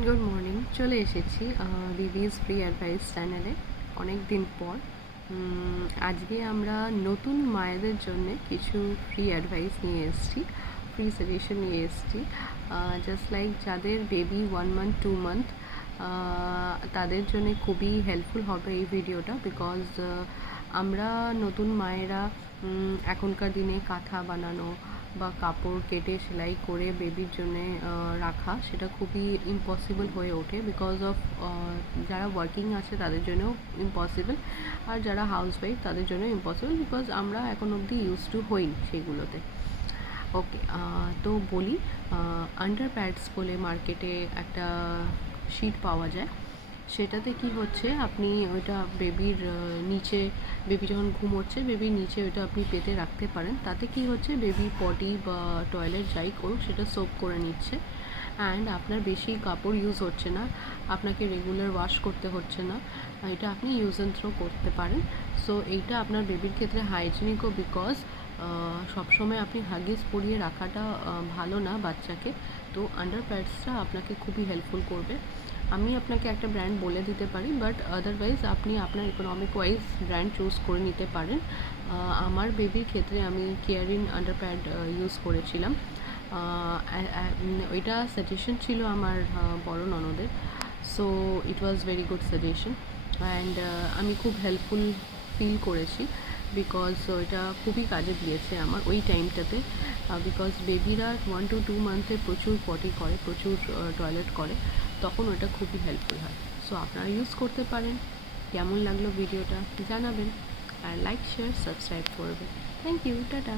Good morning, চলে এসেছি দিদিস free advice চ্যানেলে অনেক দিন পর। আজকে আমরা নতুন মায়েদের জন্য কিছু ফ্রি অ্যাডভাইস নিয়ে এসেছি, ফ্রি সাজেশন নিয়ে এসেছি। জাস্ট লাইক যাদের বেবি 1 মান্থ 2 মান্থ তাদের জন্য খুবই হেল্পফুল হবে এই ভিডিওটা, বিকজ আমরা নতুন মায়েরা এখনকার দিনে কাঁথা বানানো বা কাপড় কেটে সেলাই করে বেবির জন্যে রাখা সেটা খুবই ইম্পসিবল হয়ে ওঠে, বিকজ অফ যারা ওয়ার্কিং আছে তাদের জন্যও ইম্পসিবল, আর যারা হাউসওয়াইফ তাদের জন্য ইম্পসিবল, বিকজ আমরা এখন অবধি ইউজ টু হইনি সেগুলোতে। ওকে, তো বলি, আন্ডার প্যাডস বলে মার্কেটে একটা শিট পাওয়া যায়। সেটাতে কি হচ্ছে, আপনি ওইটা বেবির নিচে, বেবি যখন ঘুমোচ্ছে বেবির নিচে ওইটা আপনি পেতে রাখতে পারেন। তাতে কি হচ্ছে, বেবি পটি বা টয়লেট যাই করুক সেটা সোক করে নিচ্ছে, অ্যান্ড আপনার বেশি কাপড় ইউজ হচ্ছে না, আপনাকে রেগুলার ওয়াশ করতে হচ্ছে না, এটা আপনি ইউজ অ্যান্ড থ্রো করতে পারেন। সো এইটা আপনার বেবির ক্ষেত্রে হাইজিনিকও, বিকজ সবসময় আপনি হাগিস পরিয়ে রাখাটা ভালো না বাচ্চাকে। তো আন্ডার প্যাডসটা আপনাকে খুবই হেল্পফুল করবে। আমি আপনাকে একটা ব্র্যান্ড বলে দিতে পারি, বাট আদারওয়াইজ আপনি আপনার ইকোনমিক ওয়াইজ ব্র্যান্ড চুজ করে নিতে পারেন। আমার বেবির ক্ষেত্রে আমি কেয়ারিন আন্ডার প্যাড ইউজ করেছিলাম। ওইটা সাজেশন ছিল আমার বড় ননদের। So it was very good suggestion, and আমি খুব হেল্পফুল ফিল করেছি, বিকজ ওইটা খুবই কাজে দিয়েছে আমার ওই টাইমটাতে। বিকজ বেবিরা 1 to 2 মান্থে প্রচুর পটি করে, প্রচুর টয়লেট করে, তখন ওটা খুবই হেল্পফুল হয়। সো আপনারা ইউজ করতে পারেন। কেমন লাগলো ভিডিওটা জানাবেন, আর লাইক শেয়ার সাবস্ক্রাইব করবেন। Thank you, tata.